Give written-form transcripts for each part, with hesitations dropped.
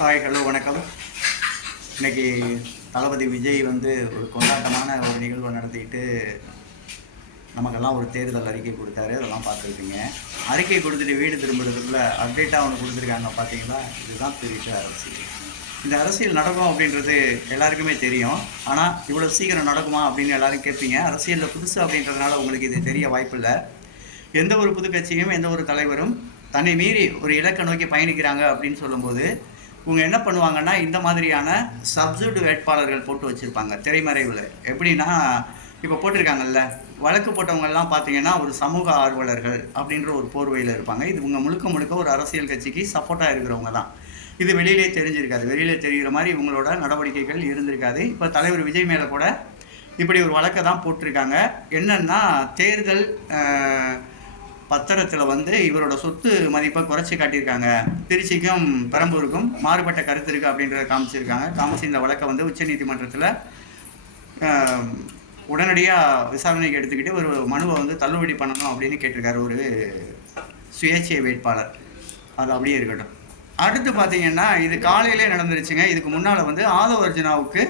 Hi, hello, வணக்கம். இன்னைக்கு தளபதி விஜய் வந்து ஒரு கொண்டாட்டமான ஒரு நிகழ்வை நடத்திட்டு நமக்கெல்லாம் ஒரு தேர்தல் அறிக்கை கொடுத்தாரு. அதெல்லாம் பார்த்துருக்கீங்க. அறிக்கை கொடுத்துட்டு வீடு திரும்புறதுக்குள்ள அப்டேட்டாக ஒன்று கொடுத்துருக்காங்க. பார்த்தீங்களா? இதுதான் பெரிய அரசியல். இந்த அரசியல் நடக்கும் அப்படின்றது எல்லாருக்குமே தெரியும். ஆனால் இவ்வளோ சீக்கிரம் நடக்குமா அப்படின்னு எல்லாரும் கேட்பீங்க. அரசியலில் புதுசு அப்படின்றதுனால உங்களுக்கு இது தெரிய வாய்ப்பில்லை. எந்த ஒரு புது கட்சியும் எந்த ஒரு தலைவரும் தன்னை மீறி ஒரு இலக்கை நோக்கி பயணிக்கிறாங்க அப்படின்னு சொல்லும்போது இவங்க என்ன பண்ணுவாங்கன்னா, இந்த மாதிரியான சப்ஸ்டியூட் வேட்பாளர்கள் போட்டு வச்சுருப்பாங்க திரைமறைவில். எப்படின்னா, இப்போ போட்டிருக்காங்கல்ல, வழக்கு போட்டவங்கெல்லாம் பார்த்தீங்கன்னா ஒரு சமூக ஆர்வலர்கள் அப்படின்ற ஒரு போர்வையில் இருப்பாங்க. இது இவங்க முழுக்க முழுக்க ஒரு அரசியல் கட்சிக்கு சப்போர்ட்டாக இருக்கிறவங்க தான். இது வெளியிலே தெரிஞ்சிருக்காது. வெளியிலே தெரிகிற மாதிரி இவங்களோட நடவடிக்கைகள் இருந்திருக்காது. இப்போ தலைவர் விஜய் மேலே கூட இப்படி ஒரு வழக்கை தான் போட்டிருக்காங்க. என்னன்னா, தேர்தல் பத்திரத்தில் வந்து இவரோட சொத்து மதிப்பை குறைச்சி காட்டியிருக்காங்க. திருச்சிக்கும் பெரம்பூருக்கும் மாறுபட்ட கருத்து இருக்குது அப்படின்றத காமிச்சு இந்த வழக்கை வந்து உச்சநீதிமன்றத்தில் உடனடியாக விசாரணைக்கு எடுத்துக்கிட்டு ஒரு மனுவை வந்து தள்ளுபடி பண்ணணும் அப்படின்னு கேட்டிருக்காரு ஒரு சுயேட்சை வேட்பாளர். அது அப்படியே இருக்கட்டும். அடுத்து பார்த்தீங்கன்னா, இது காலையிலே நடந்துருச்சுங்க. இதுக்கு முன்னால் வந்து ஆதவ அர்ஜுனாவுக்கு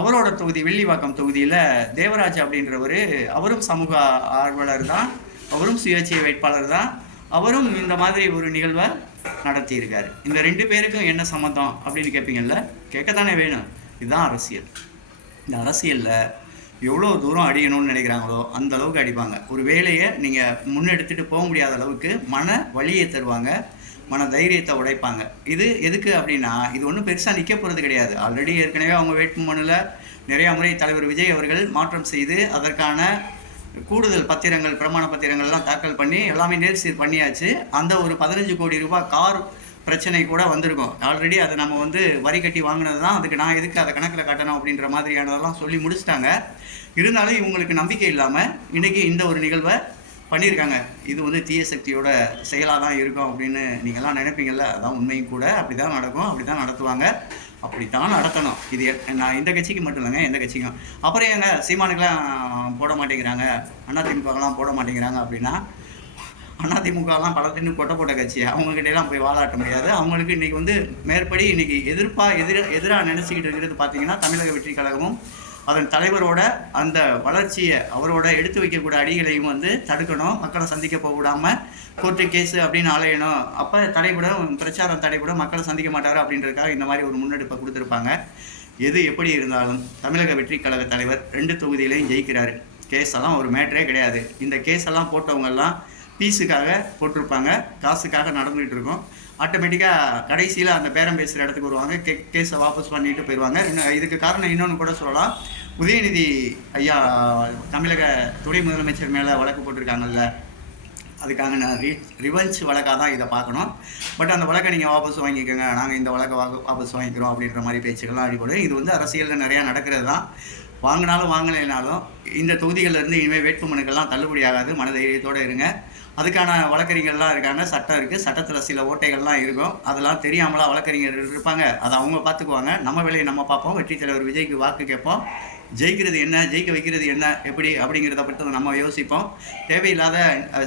அவரோட தொகுதி வில்லிவாக்கம் தொகுதியில் தேவராஜ் அப்படின்றவர், அவரும் சமூக ஆர்வலர் தான், அவரும் சுயேட்சை வேட்பாளர் தான், அவரும் இந்த மாதிரி ஒரு நிகழ்வை நடத்தியிருக்காரு. இந்த ரெண்டு பேருக்கும் என்ன சம்மந்தம் அப்படின்னு கேட்பீங்கல்ல, கேட்கத்தானே வேணும். இதுதான் அரசியல். இந்த அரசியலில் எவ்வளோ தூரம் அடிக்கணும்னு நினைக்கிறாங்களோ அந்த அளவுக்கு அடிப்பாங்க. ஒரு வேலையை நீங்கள் முன்னெடுத்துட்டு போக முடியாத அளவுக்கு மன வலியை தருவாங்க, மன தைரியத்தை உடைப்பாங்க. இது எதுக்கு அப்படின்னா, இது ஒன்றும் பெருசாக நிற்க போகிறது கிடையாது. ஆல்ரெடி ஏற்கனவே அவங்க வேட்புமனுவில் நிறையா முறை தலைவர் விஜய் அவர்கள் மாற்றம் செய்து அதற்கான கூடுதல் பத்திரங்கள், பிரமாண பத்திரங்கள்லாம் தாக்கல் பண்ணி எல்லாமே நேர்சீர் பண்ணியாச்சு. அந்த ஒரு 15 கோடி ரூபாய் கார் பிரச்சனை கூட வந்திருக்கும். ஆல்ரெடி அதை நம்ம வந்து வரி கட்டி வாங்கினது தான், அதுக்கு நான் எதுக்கு அதை கணக்கில் கட்டணும் அப்படின்ற மாதிரியானதெல்லாம் சொல்லி முடிச்சிட்டாங்க. இருந்தாலும் இவங்களுக்கு நம்பிக்கை இல்லாமல் இன்றைக்கி இந்த ஒரு நிகழ்வை பண்ணியிருக்காங்க. இது வந்து தீய சக்தியோட செயலாக தான் இருக்கும் அப்படின்னு நீங்கள்லாம் நினைப்பீங்கள்ல, அதான் உண்மையும் கூட. அப்படி தான் நடக்கும், அப்படி தான் நடத்துவாங்க, அப்படித்தான் நடத்தணும். இது நான் இந்த கட்சிக்கு மட்டும் இல்லைங்க, எந்த கட்சிக்கும். அப்புறம் ஏங்க சீமானுக்கெலாம் போட மாட்டேங்கிறாங்க, அதிமுகலாம் போட மாட்டேங்கிறாங்க அப்படின்னா, அதிமுகலாம் பலத்தின்னு கொட்டை போட்ட கட்சி, அவங்ககிட்டலாம் போய் வாழாட்ட முடியாது. அவங்களுக்கு இன்றைக்கி வந்து மேற்படி இன்றைக்கி எதிராக நினச்சிக்கிட்டு இருக்கிறது பார்த்தீங்கன்னா, தமிழக வெற்றி கழகமும் அதன் தலைவரோட அந்த வளர்ச்சியை, அவரோட எடுத்து வைக்கக்கூடிய அடிகளையும் வந்து தடுக்கணும். மக்களை சந்திக்க போக விடாமல் கோர்ட்டு கேஸு அப்படின்னு அலையணும். அப்போ பிரச்சாரம் தடைபட மக்களை சந்திக்க மாட்டார் அப்படின்றதுக்காக இந்த மாதிரி ஒரு முன்னெடுப்பை கொடுத்துருப்பாங்க. எது எப்படி இருந்தாலும் தமிழக வெற்றி கழக தலைவர் 2 தொகுதியிலையும் ஜெயிக்கிறாரு. கேஸெல்லாம் ஒரு மேட்டரே கிடையாது. இந்த கேஸெல்லாம் போட்டவங்கெல்லாம் பீஸுக்காக போட்டிருப்பாங்க, காசுக்காக நடந்துகிட்டு இருக்கும். ஆட்டோமேட்டிக்காக கடைசியில் அந்த பேரம் பேசுகிற இடத்துக்கு வருவாங்க, கேஸை வாபஸ் பண்ணிட்டு போயிடுவாங்க. இதுக்கு காரணம் இன்னொன்று கூட சொல்லலாம். உதயநிதி ஐயா தமிழக துணை முதலமைச்சர் மேலே வழக்கு போட்டிருக்காங்கல்ல, அதுக்காக நான் ரிவெஞ்ச் வழக்காக தான் இதை பார்க்கணும். பட் அந்த வழக்கை நீங்கள் வாபஸ் வாங்கிக்கோங்க, நாங்கள் இந்த வழக்கை வாபஸ் வாங்கிக்கிறோம் அப்படின்ற மாதிரி பேச்சுக்கள்லாம் அடிப்படும். இது வந்து அரசியலில் நிறையா நடக்கிறது தான். வாங்கினாலும் வாங்கலைனாலும் இந்த தொகுதிகளிலிருந்து இனிமேல் வேட்புமனுக்கெல்லாம் தள்ளுபடி ஆகாது. மனதைரியத்தோடு இருங்க. அதுக்கான வழக்கறிஞர்கள்லாம் இருக்காங்க, சட்டம் இருக்குது, சட்டத்தில் சில ஓட்டைகள்லாம் இருக்கும். அதெல்லாம் தெரியாமலாம் வழக்கறிஞர்கள் இருப்பாங்க, அதை அவங்க பார்த்துக்குவாங்க. நம்ம வேலையை நம்ம பார்ப்போம். வெற்றி தலைவர் விஜய்க்கு வாக்கு கேட்போம். ஜெயிக்கிறது என்ன, ஜெயிக்க வைக்கிறது என்ன, எப்படி அப்படிங்கிறத பற்றி நம்ம யோசிப்போம். தேவையில்லாத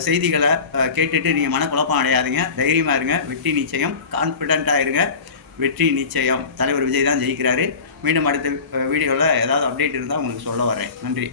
செய்திகளை கேட்டுட்டு நீங்கள் மனக்குழப்பம் அடையாதீங்க. தைரியமாக இருங்க. வெற்றி நிச்சயம். கான்ஃபிடென்ட்டாக இருங்க. வெற்றி நிச்சயம். தலைவர் விஜய் தான் ஜெயிக்கிறாரு. மீண்டும் அடுத்த வீடியோவில் ஏதாவது அப்டேட் இருந்தால் உங்களுக்கு சொல்ல வரேன். நன்றி.